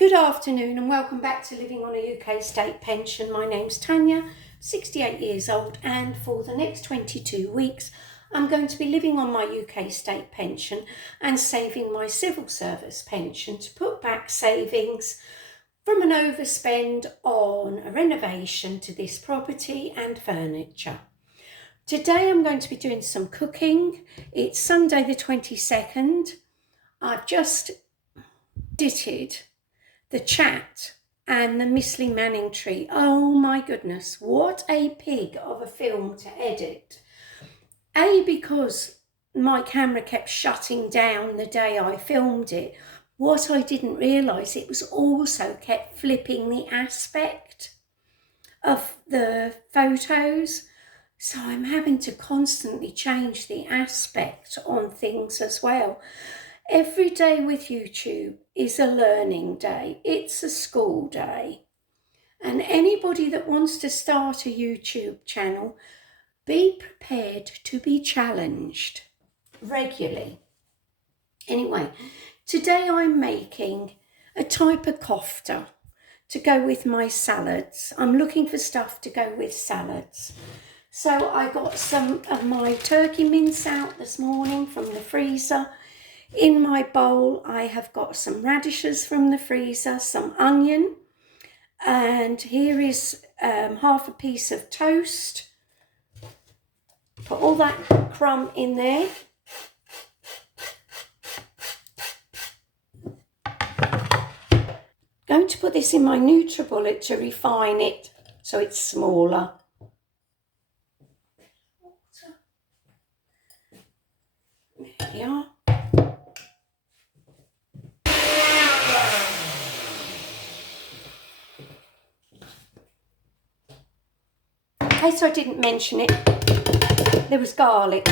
Good afternoon and welcome back to Living on a UK State Pension. My name's Tanya, 68 years old, and for the next 22 weeks I'm going to be living on my UK State Pension and saving my civil service pension to put back savings from an overspend on a renovation to this property and furniture. Today I'm going to be doing some cooking. It's Sunday the 22nd. I've just ditted the chat and the Miss Lee Manning tree. Oh my goodness, what a pig of a film to edit. Because my camera kept shutting down the day I filmed it. What I didn't realise, it was also kept flipping the aspect of the photos. So I'm having to constantly change the aspect on things as well. Every day with YouTube is a learning day. It's a school day. And anybody that wants to start a YouTube channel, be prepared to be challenged regularly. Anyway, today I'm making a type of kofta to go with my salads. I'm looking for stuff to go with salads. So I got some of my turkey mince out this morning from the freezer. In my bowl, I have got some radishes from the freezer, some onion, and here is half a piece of toast. Put all that crumb in there. Going to put this in my NutriBullet to refine it so it's smaller. There we are. In case I didn't mention it, there was garlic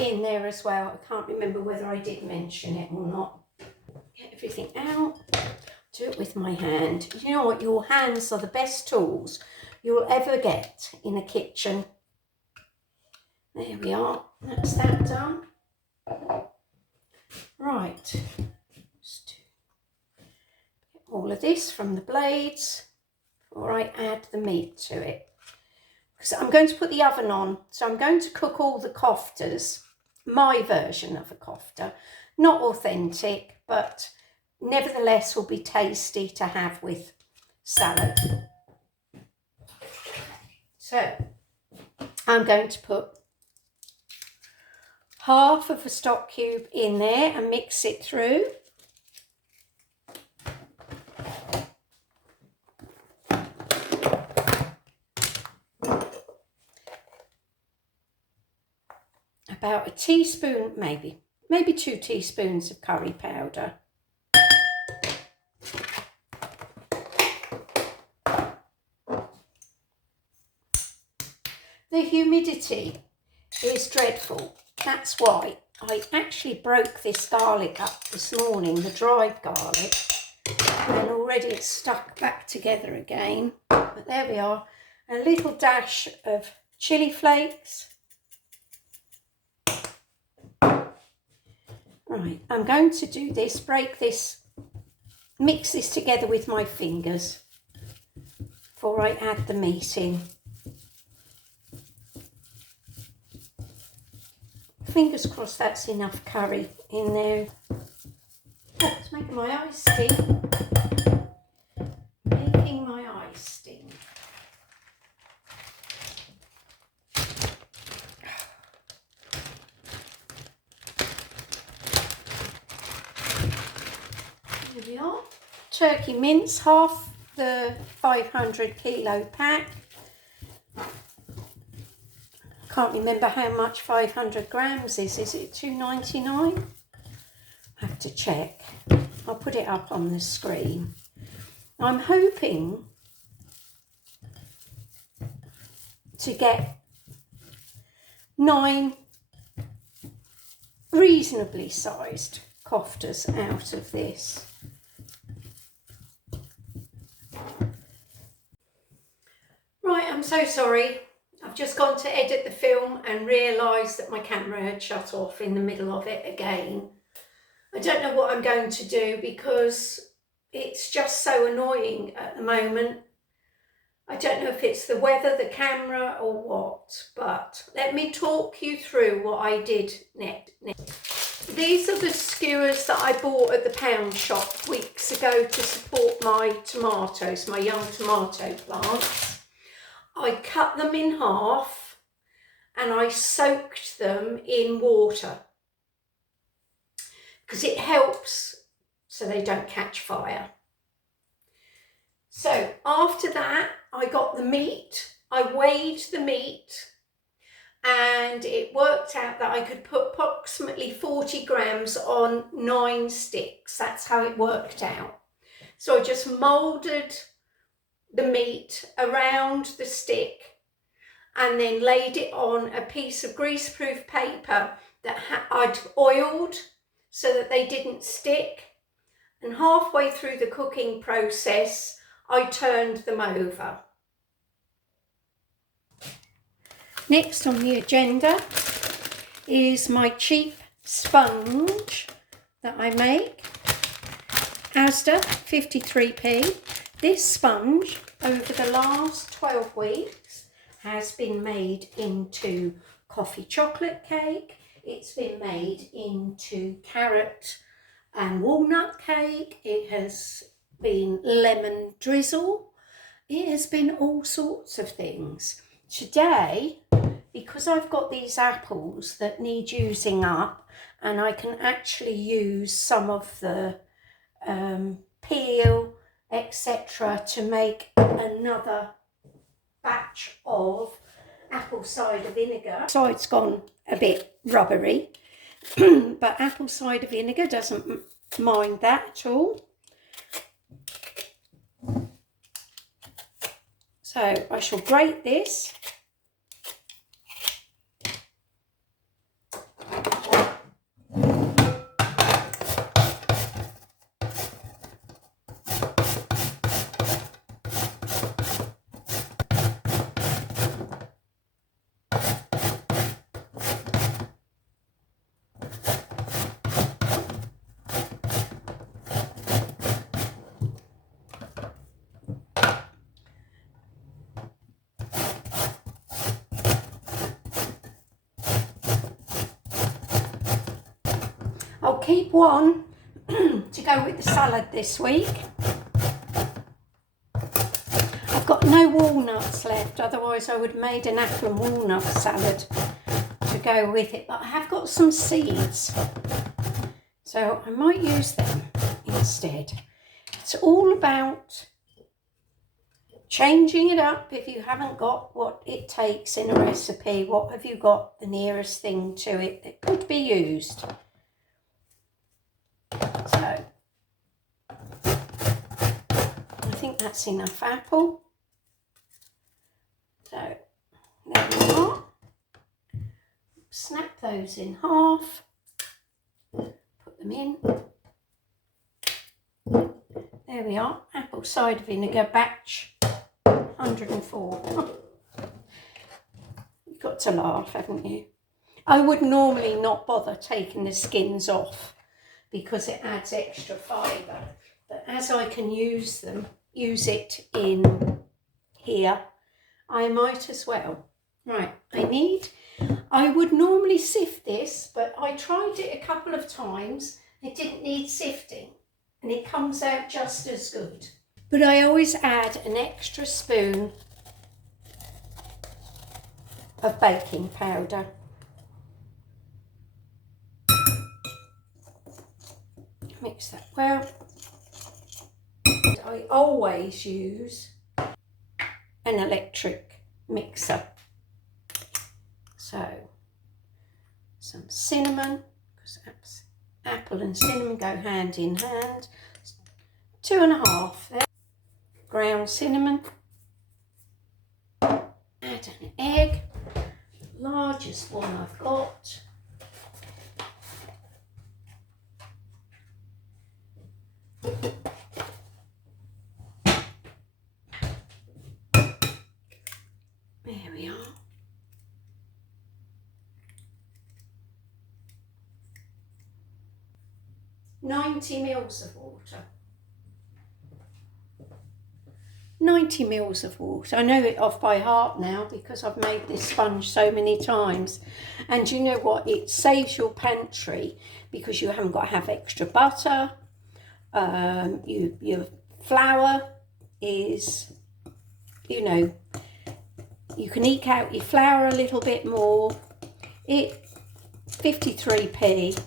in there as well. I can't remember whether I did mention it or not. Get everything out. Do it with my hand. You know what? Your hands are the best tools you'll ever get in a kitchen. There we are. That's that done. Right. Just get all of this from the blades before I add the meat to it. Because I'm going to put the oven on, so I'm going to cook all the koftas, my version of a kofta, not authentic, but nevertheless will be tasty to have with salad. So I'm going to put half of a stock cube in there and mix it through. About a teaspoon, maybe 2 teaspoons of curry powder. The humidity is dreadful. That's why I actually broke this garlic up this morning, the dried garlic, and already it's stuck back together again. But there we are, a little dash of chili flakes. Right, I'm going to do this, break this, mix this together with my fingers before I add the meat in. Fingers crossed that's enough curry in there. Oh, it's making my eyes sting. Making my eyes sting. There we are. Turkey mince, half the 500 kilo pack. Can't remember how much 500 grams is. Is it $2.99? I have to check. I'll put it up on the screen. I'm hoping to get 9 reasonably sized koftas out of this. Right, I'm so sorry. I've just gone to edit the film and realised that my camera had shut off in the middle of it again. I don't know what I'm going to do because it's just so annoying at the moment. I don't know if it's the weather, the camera or what, but let me talk you through what I did next. These are the skewers that I bought at the pound shop weeks ago to support my tomatoes, my young tomato plants. I cut them in half and I soaked them in water because it helps so they don't catch fire. So after that, I got the meat, I weighed the meat, and it worked out that I could put approximately 40 grams on 9 sticks. That's how it worked out. So I just moulded the meat around the stick and then laid it on a piece of greaseproof paper that I'd oiled so that they didn't stick. And halfway through the cooking process, I turned them over. Next on the agenda is my cheap sponge that I make. Asda, 53p. This sponge, over the last 12 weeks, has been made into coffee chocolate cake. It's been made into carrot and walnut cake. It has been lemon drizzle. It has been all sorts of things. Today, because I've got these apples that need using up, and I can actually use some of the peel, etc., to make another batch of apple cider vinegar. So it's gone a bit rubbery, but apple cider vinegar doesn't mind that at all. So I shall grate this. I'll keep one to go with the salad this week. I've got no walnuts left, otherwise I would have made an apple and walnut salad to go with it, but I have got some seeds, so I might use them instead. It's all about changing it up. If you haven't got what it takes in a recipe, what have you got the nearest thing to it that could be used? So I think that's enough apple. So there we are. Snap those in half. Put them in. There we are. Apple cider vinegar batch 104. You've got to laugh, haven't you? I would normally not bother taking the skins off because it adds extra fibre, but as I can use it in here, I might as well. Right, I would normally sift this, but I tried it a couple of times. It didn't need sifting and it comes out just as good. But I always add an extra spoon of baking powder. Mix that well. I always use an electric mixer. So some cinnamon, because apple and cinnamon go hand in hand. 2.5 there. Ground cinnamon. Add an egg, the largest one I've got. There we are. $90 mils of water. 90 mils of water. I know it off by heart now because I've made this sponge so many times. And you know what? It saves your pantry because you haven't got to have extra butter. Your flour is, you know, you can eke out your flour a little bit more. 53p,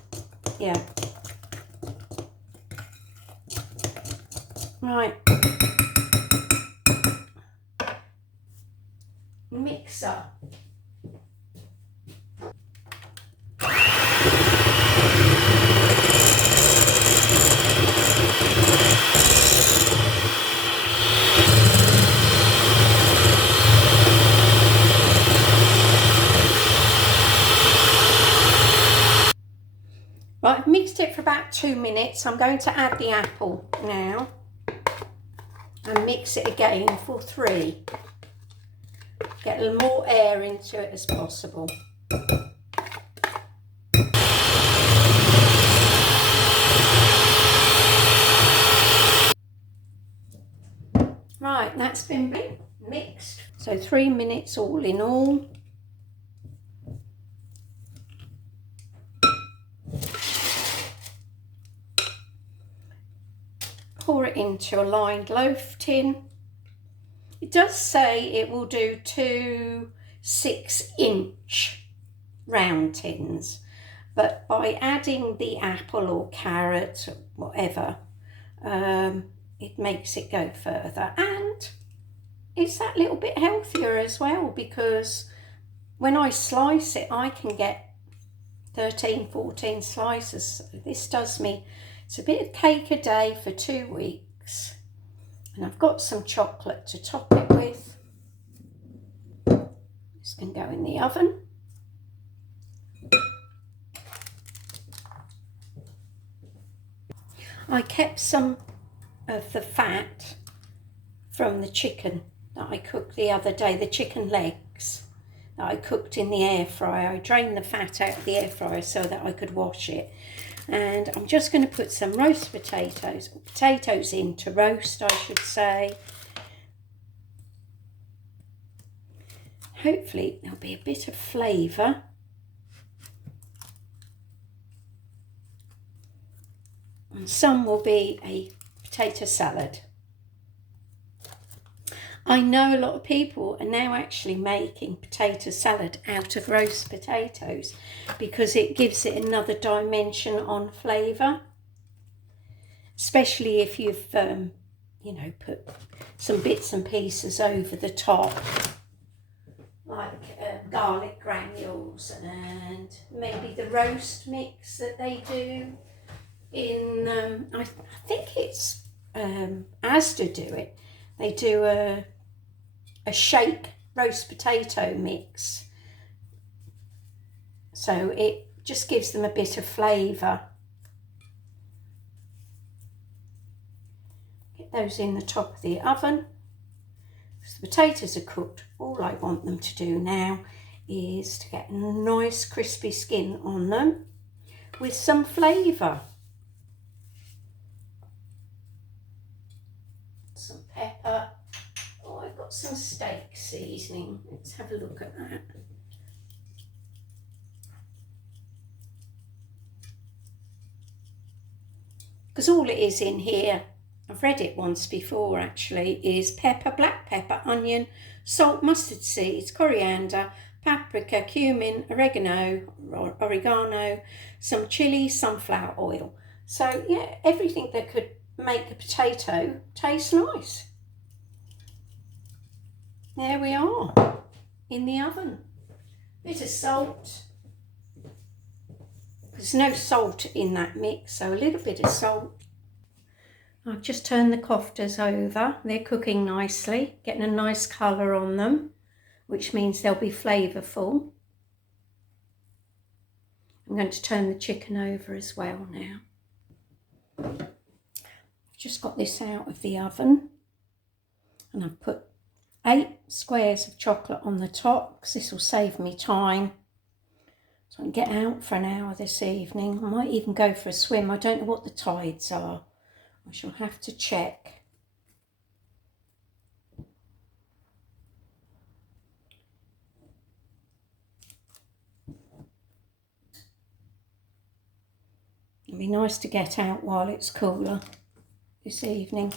yeah. Right. Mixer. Right, I've mixed it for about 2 minutes. I'm going to add the apple now and mix it again for 3. Get a little more air into it as possible. Right, that's been mixed. So 3 minutes all in all. Pour it into a lined loaf tin. It does say it will do 2 6-inch round tins, but by adding the apple or carrot or whatever, it makes it go further, and it's that little bit healthier as well, because when I slice it I can get 13-14 slices. So this does me, it's a bit of cake a day for 2 weeks. And I've got some chocolate to top it with. This can go in the oven. I kept some of the fat from the chicken that I cooked the other day, the chicken legs that I cooked in the air fryer. I drained the fat out of the air fryer so that I could wash it. And I'm just going to put some roast potatoes, or potatoes in to roast, I should say. Hopefully there'll be a bit of flavour. And some will be a potato salad. I know a lot of people are now actually making potato salad out of roast potatoes because it gives it another dimension on flavour. Especially if you've, you know, put some bits and pieces over the top, like garlic granules and maybe the roast mix that they do in, I think it's Asda do it. They do a shake roast potato mix. So it just gives them a bit of flavour. Get those in the top of the oven. As the potatoes are cooked, all I want them to do now is to get a nice crispy skin on them with some flavour. Some pepper. Oh, I've got some steak seasoning. Let's have a look at that. Because all it is in here, I've read it once before actually, is pepper, black pepper, onion, salt, mustard seeds, coriander, paprika, cumin, oregano, some chilli, sunflower oil. So yeah, everything that could make a potato taste nice. There we are, in the oven. Bit of salt. There's no salt in that mix, so a little bit of salt. I've just turned the koftas over. They're cooking nicely, getting a nice colour on them, which means they'll be flavourful. I'm going to turn the chicken over as well now. I've just got this out of the oven, and I've put 8 squares of chocolate on the top because this will save me time. So I can get out for an hour this evening. I might even go for a swim. I don't know what the tides are. I shall have to check. be nice to get out while it's cooler this evening.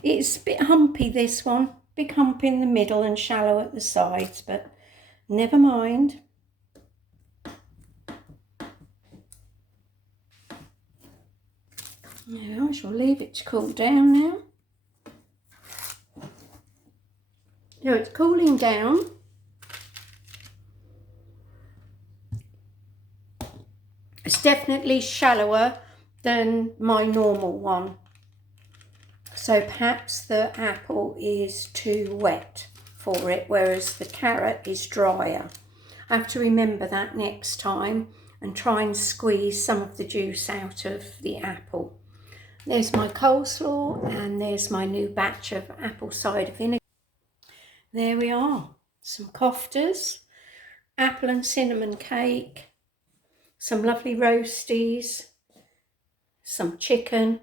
It's a bit humpy, this one. Big hump in the middle and shallow at the sides, but never mind. Now I shall leave it to cool down now. So it's cooling down. It's definitely shallower than my normal one. So perhaps the apple is too wet for it, whereas the carrot is drier. I have to remember that next time and try and squeeze some of the juice out of the apple. There's my coleslaw and there's my new batch of apple cider vinegar. There we are, some koftas, apple and cinnamon cake, some lovely roasties, some chicken.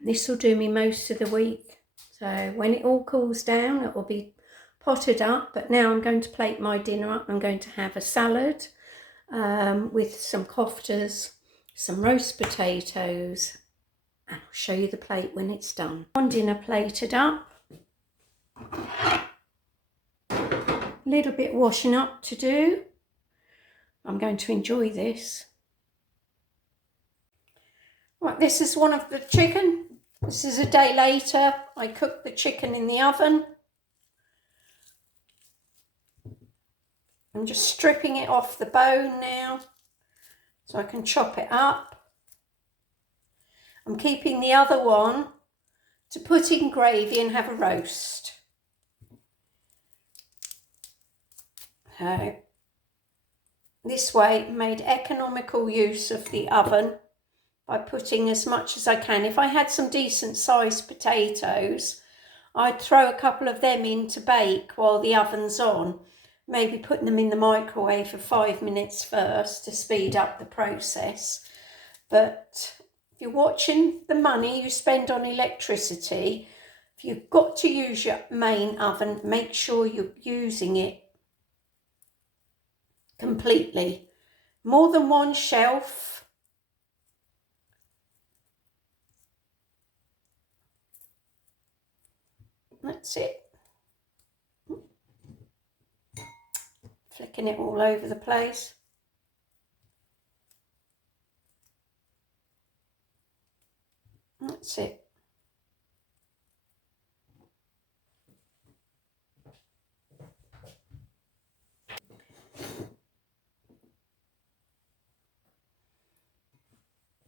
This will do me most of the week. So when it all cools down, it will be potted up. But now I'm going to plate my dinner up. I'm going to have a salad with some koftas, some roast potatoes, and I'll show you the plate when it's done. One dinner plated up. A little bit washing up to do. I'm going to enjoy this. Right, this is one of the chicken. This is a day later. I cooked the chicken in the oven. I'm just stripping it off the bone now so I can chop it up. I'm keeping the other one to put in gravy and have a roast. So this way made economical use of the oven by putting as much as I can. If I had some decent sized potatoes, I'd throw a couple of them in to bake while the oven's on, maybe putting them in the microwave for 5 minutes first to speed up the process. But if you're watching the money you spend on electricity, if you've got to use your main oven, make sure you're using it completely. More than one shelf. That's it. Flicking it all over the place. That's it.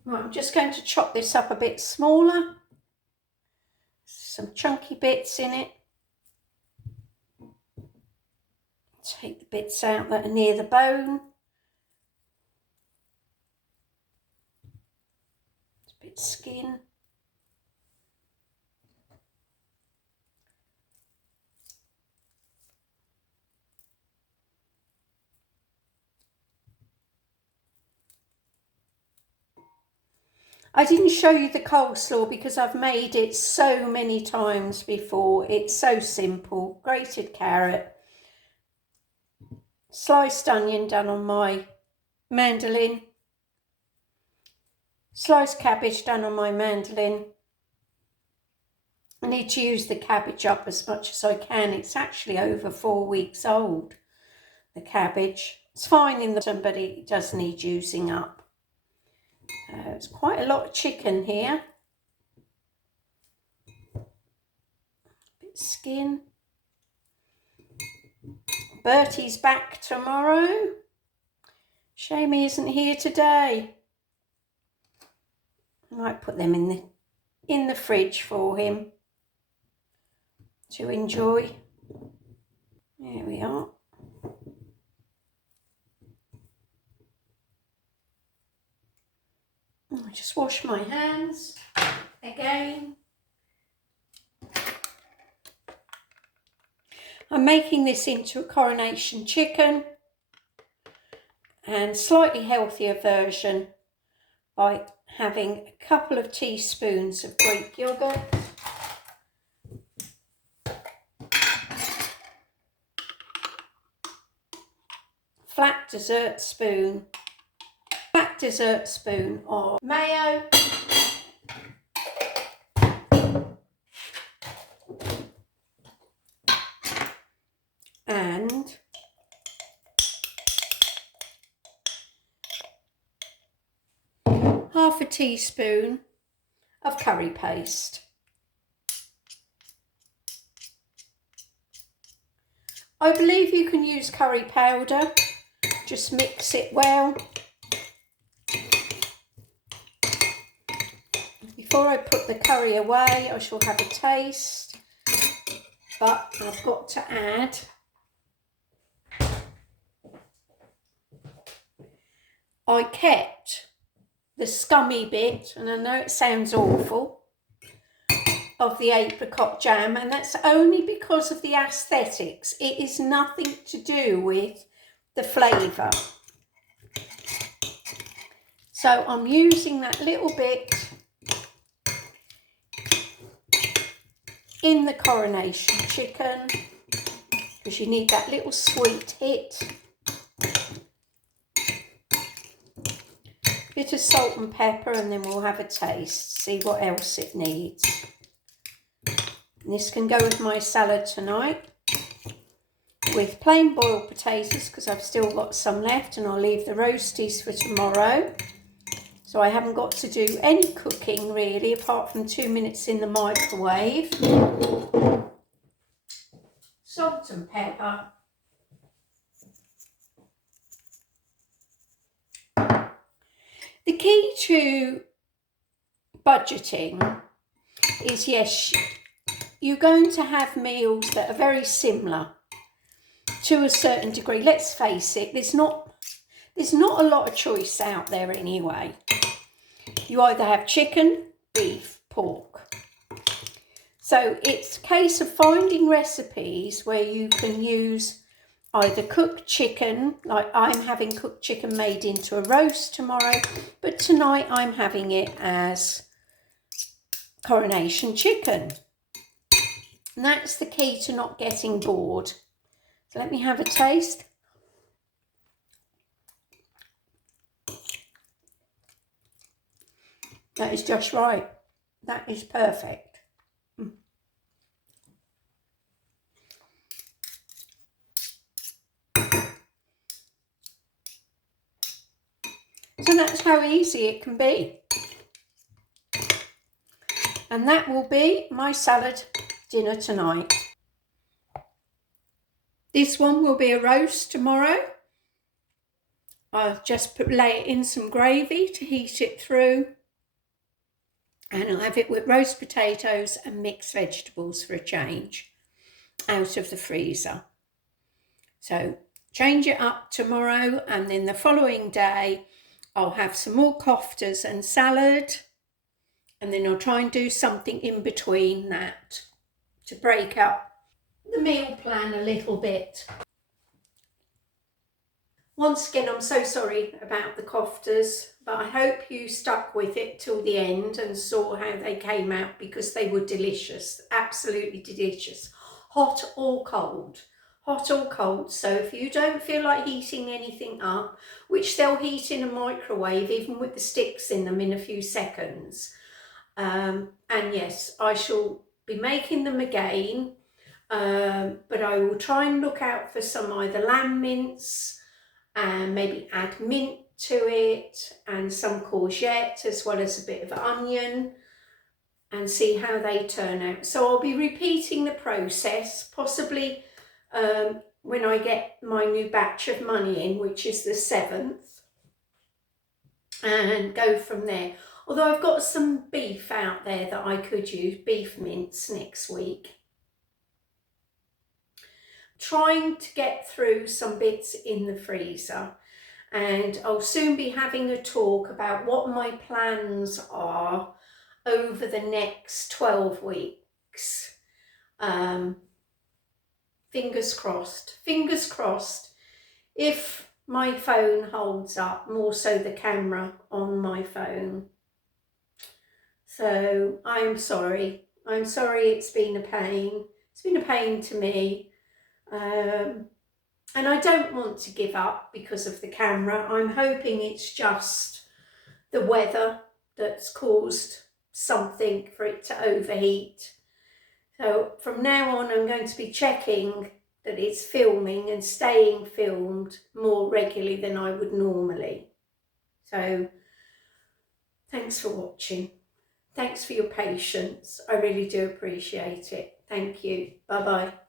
Right, I'm just going to chop this up a bit smaller. Some chunky bits in it. Take the bits out that are near the bone. It's a bit skin. I didn't show you the coleslaw because I've made it so many times before. It's so simple. Grated carrot, sliced onion done on my mandolin, sliced cabbage done on my mandolin. I need to use the cabbage up as much as I can. It's actually over 4 weeks old, the cabbage. It's fine in the bottom, but it does need using up. It's quite a lot of chicken here. Bit skin. Bertie's back tomorrow. Shame he isn't here today. I might put them in the fridge for him to enjoy. There we are. I just wash my hands again. I'm making this into a Coronation chicken and slightly healthier version by having a couple of teaspoons of Greek yogurt, flat dessert spoon dessert spoon of mayo. And half a teaspoon of curry paste. I believe you can use curry powder, just mix it well. Before I put the curry away, I shall have a taste, but I've got to add I kept the scummy bit, and I know it sounds awful, of the apricot jam, and that's only because of the aesthetics. It is nothing to do with the flavour. So I'm using that little bit in the Coronation chicken because you need that little sweet hit. Bit of salt and pepper, and then we'll have a taste, see what else it needs. And this can go with my salad tonight with plain boiled potatoes because I've still got some left, and I'll leave the roasties for tomorrow. So I haven't got to do any cooking really, apart from 2 minutes in the microwave. Salt and pepper. The key to budgeting is, yes, you're going to have meals that are very similar to a certain degree. Let's face it, there's not a lot of choice out there anyway. You either have chicken, beef, pork. So it's a case of finding recipes where you can use either cooked chicken, like I'm having cooked chicken made into a roast tomorrow, but tonight I'm having it as Coronation chicken. And that's the key to not getting bored. So let me have a taste. That is just right. That is perfect. So that's how easy it can be. And that will be my salad dinner tonight. This one will be a roast tomorrow. I'll just lay it in some gravy to heat it through. And I'll have it with roast potatoes and mixed vegetables for a change out of the freezer. So change it up tomorrow, and then the following day I'll have some more koftas and salad, and then I'll try and do something in between that to break up the meal plan a little bit. Once again, I'm so sorry about the koftas, but I hope you stuck with it till the end and saw how they came out, because they were delicious, absolutely delicious, hot or cold. Hot or cold. So if you don't feel like heating anything up, which they'll heat in a microwave even with the sticks in them in a few seconds, and yes, I shall be making them again, but I will try and look out for some either lamb mince and maybe add mint to it and some courgette as well as a bit of onion, and see how they turn out. So I'll be repeating the process, possibly when I get my new batch of money in, which is the 7th, and go from there. Although I've got some beef out there that I could use, beef mince next week. Trying to get through some bits in the freezer, and I'll soon be having a talk about what my plans are over the next 12 weeks. Fingers crossed, if my phone holds up, more so the camera on my phone. So I'm sorry it's been a pain. It's been a pain to me. And I don't want to give up because of the camera. I'm hoping it's just the weather that's caused something for it to overheat. So from now on I'm going to be checking that it's filming and staying filmed more regularly than I would normally. So thanks for watching. Thanks for your patience. I really do appreciate it. Thank you. Bye bye.